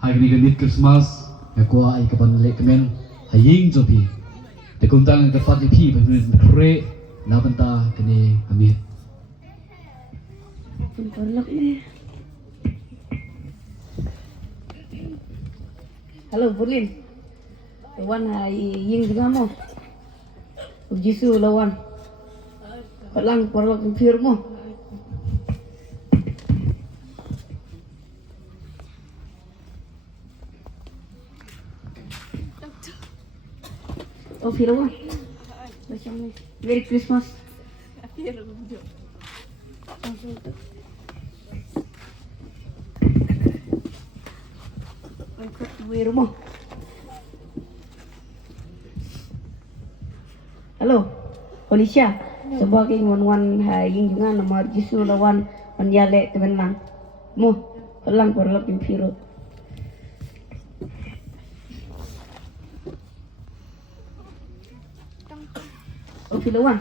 Hari ni genit Christmas, ngakua ai kapan lek kemen, haying jopi. Tekuntang dapat ipi bener kre, napenta kene amit. Perlok ni. Halo Berlin. Lawan ying juga mo. Jisu lawan. Perlang perlok pir mo. Oh, film lah. Macam ni. Merry Christmas. Langsung tu. Ikut di rumah. Halo, Felicia. Sebagai wan-wan yang juga nomor jisu lawan menjale tebenang. Mo, pelang perlok pimpiro. Oh, filawan.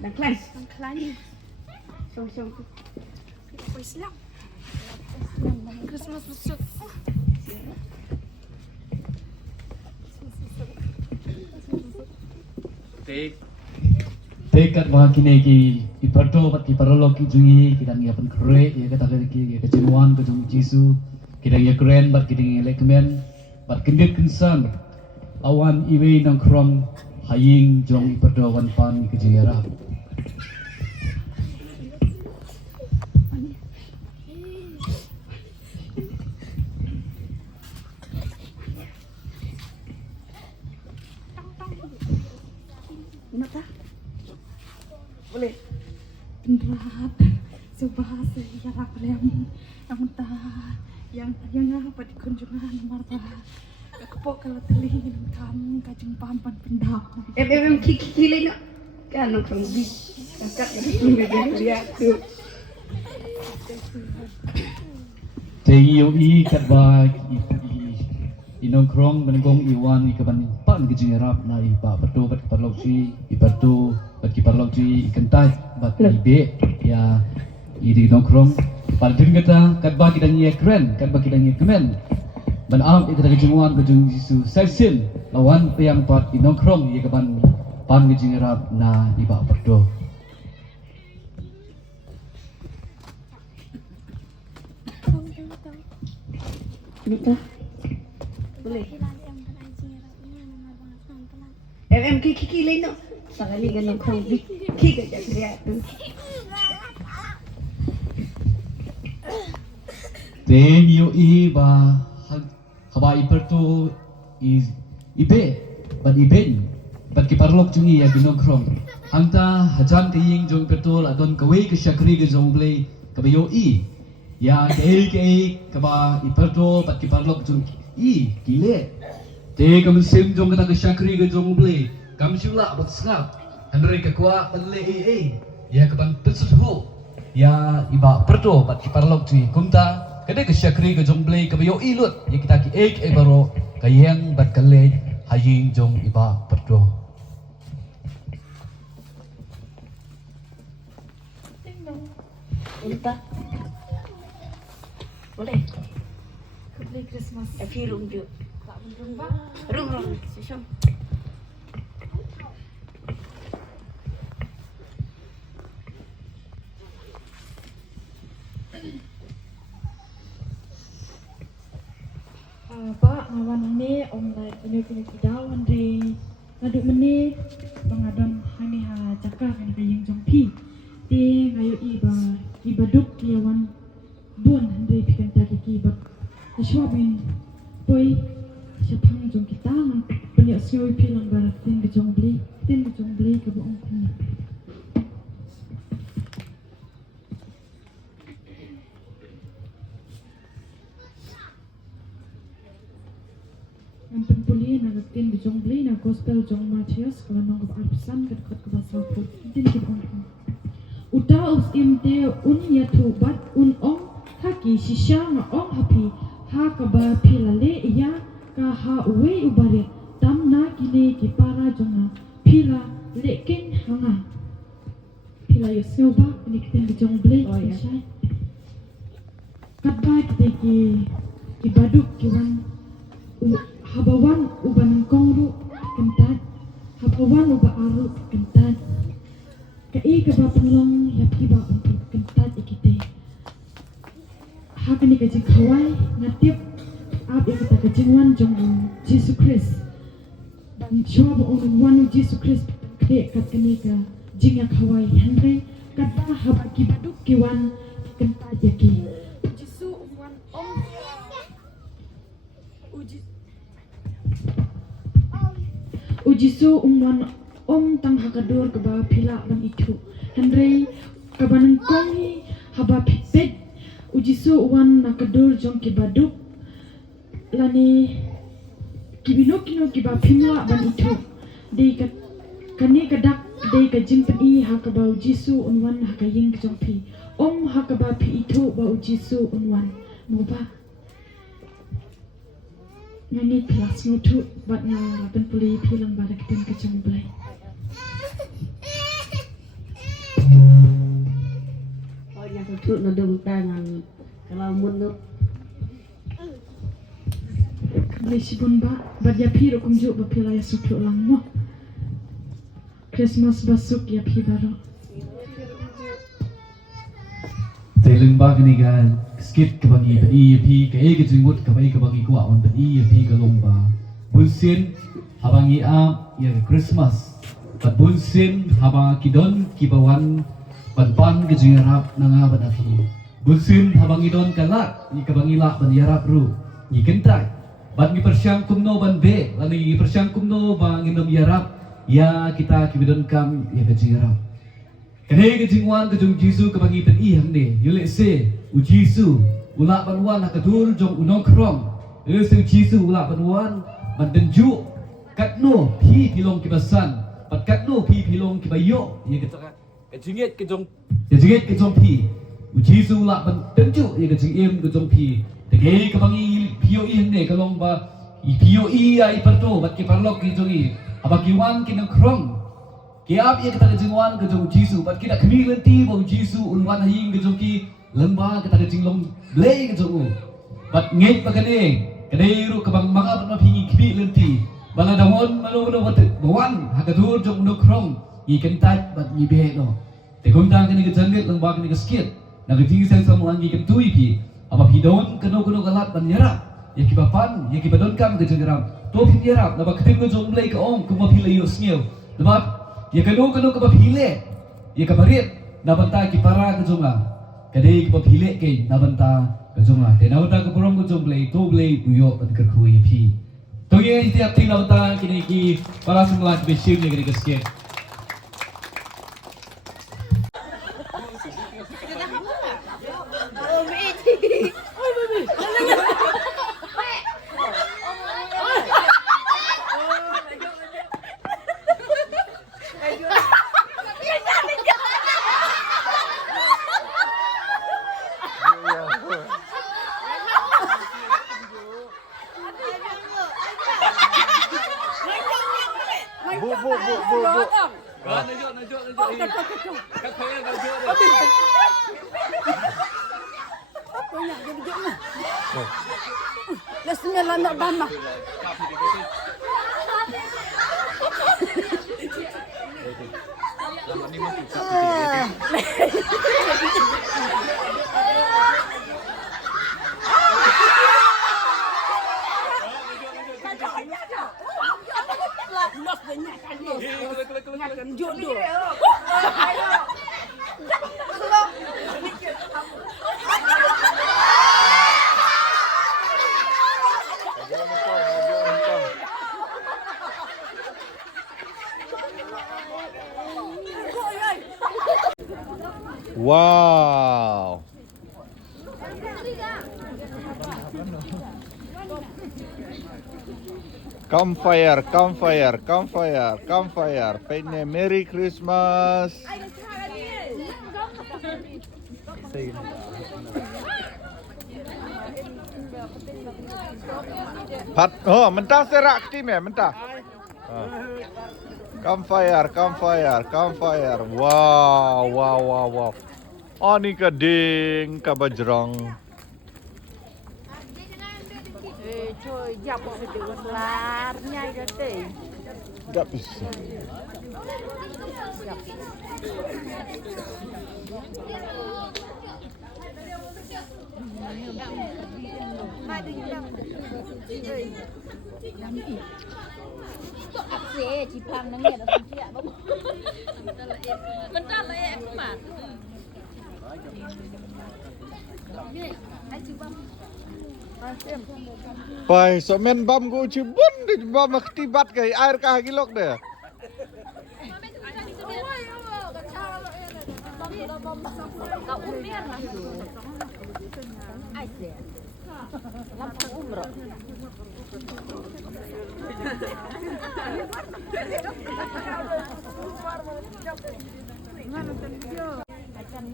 Dan kelas. Song. Islam. Christmas besok. Tekat bahwa kini ki iparto pat iparolo ki jungi kita ngi apan kre ya kata ki ya kejenuan ke jung Jisu kita ya keren bat kita ngi lekmen bat kendit kensan awan iwe nang krom haying jong iparto wan pan ke jingara. Mata. Boleh. Berat. Subahasa ya yang mentah yang apa di kunjungan marta. Kepok kalau teling kam kajeng pampan pendam. Kiki lain nak. Kan nak lebih. Kakak yang dia tu. Teyo i katba inong krong menengong iwan ikaban pan gejingarap na ipa pato bat kiparlokji iparto bat kiparlokji ikentai bat ibe ya idi nongkrong paltin kata katba kita nyi keren katba kita nyi kemen ban am ita gejinguan gejung Jisu saisin lawan peyang pat inongkrong ikaban pan gejingarap na iba pato. Mata. Boleh. Kiki lain nak. Sekali ganong kau kiki kerja dia tu. Then you iba haba iperto is ibe but iben but kiparlok jungi ya binongkrong hangta hajan kaying jong petol adon kawei ke syakri ke jong blay kabayo i ya ke kaba iperto but kiparlok jung i gile te kam sim jong kata ke syakri ke jong blay kam syula bat snap andre ke kwa balle ya kaban pesut ho ya iba perto but kiparlok jui kumta kada ke syakri ke jong blay kabayo i lut ya kita ki baro kayeng bat kale haying jong iba perto. Mata. Boleh. Merry Christmas. Tapi room dia. Tak betul ba? Room. Sesong. Pak ngawan ini om lai kini daw andre ngaduk meni pengadon hani ha cakap kan kayeng jongpi ti ngayo iba duk yawan buan andre pikan tadi kiba aswabin poi siapang jong kita banyak sioi pilang barat tin ke jong beli ke boong kini. Yang penpuli nagatin di jong beli na gospel jong Matias kalau nong kebarpesan kedekat ke bahasa pun tin ke boong kini. Udah us imte un yatu bat un ong haki sisya nga ong hapi ha kaba pilale iya ka ha uwe ubare tam na kini ki para jonga pila leken hanga pila yosyo ba kini kitin di jong blay sisya katba kita ki ibaduk kiwan habawan uban kongru kentat habawan uba aru kentat kai keba penglong ya piba untuk kentat ikite hakani kajing kawai ngatip ab ikita kajingwan jong Jesus Christ dan coba on wan Jesus Christ kade kat kani ka jing ya kawai henry kada hab kibaduk kiwan kentat yaki jisu wan om ujisu umwan om tang hakadur keba pila ban itu henry kabanang kongi haba pipet ujisu wan nakadur jong kibaduk lani kibino kino kiba pimla ban itu dei kat kani kadak dei ka jingpen i hakaba ujisu unwan hakaying jong pi om hakaba pi itu ba ujisu unwan moba Nani pelas ngutu bat nga lapan puli pilang badak tin kecung belai. Oh yang tutup nodong tangan kalau munuk. Belai sibun ba bat ya pi rokum juk ba pilaya sutu lang mo. Christmas basuk ya pi baro. Tailing ba kini kan skit ke bagi pi ke ke jimut ke bagi kuat on pi ka lomba bunsin habangi ya Christmas pat bunsin haba kidon kibawan ban ke jingarap nanga badatu bunsin habangi don kalak ni kabangi lak ban yarap ru ni kentai ban gi persyang kumno ban be lani gi persyang kumno ba nginom yarap ya kita kibidon kam ya ke jingarap Kanai ke jingwan ke jong Jisu ke bagi pen i hang ne yule se u Jisu ulak banwan ha kadur jong unong krong yule se u Jisu ulak banwan ban denju katno pi pilong ki basan pat katno pi pilong ki bayo ye ke taka ke jinget ke jong pi u Jisu ulak ban denju ye ke jingem ke jong pi te ke bangi pio i hang ne kalong ba i pio i ai parto bat ke parlok ki jong i abaki wan ki nong krong Kiap ia kita kejengwan ke jong Jisu, bat kita kemi lenti bau Jisu unwan hing ke jong ki lemba kita kejinglong blay ke jong bat ngek pakane kadai ru kabang manga bat pingi kemi lenti bala dawon malo bat bawan hakadur jong no krong i kentat bat ni be no te kumta kene ke jangget lemba kene ke skit na ke jingi sang samuan ki kentui pi apa pidon keno galat ban yara ya ki bapan ya ki badon kam ke jengram to pi yara na ba ketim ke jong blay ke ong kuma pi layo sngew lebat ya kanu ke bapile ya kabarit nabanta ki para ke jonga kadai ke bapile ke nabanta ke jonga te nabanta ke porong ke jong blai to blai buyo ban ke kui pi to ye setiap ting nabanta kini ki para semula ke besim ne ke sket Bismillah nak bama. Wow. Campfire, campfire, campfire, campfire. Penny Merry Christmas. Pat, oh, mentah serak tim ya, mentah. Campfire, campfire, campfire. Wow, wow, wow, wow. Oh, ni keding kabajrong. Trời dọc cái đường là nhai ra đi. Tidak bisa. Dễ chỉ bằng nó nghe nó không chịu không. Bentar lah ya, Mat. Pai, somen bam go cibun di bam ketibat kai air kah gilok deh. Cậu uống miếng mà. Ai dễ. Lắm thằng uống rồi.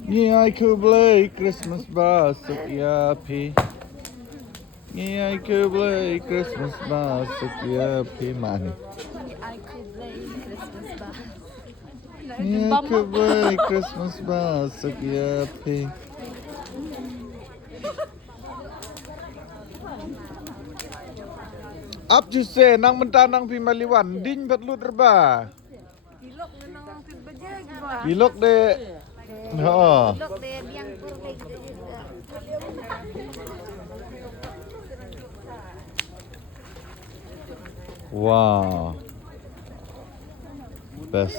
Ni aku beli Christmas basuk ya pi. Ni aku beli Christmas basuk ya pi mana? Ni aku beli Christmas basuk ya pi. Up to say nang mentanang pi maliwan ding bet lu terba. Kilok de. Oh. Look there, biang kurang gitu juga. Wow. Best.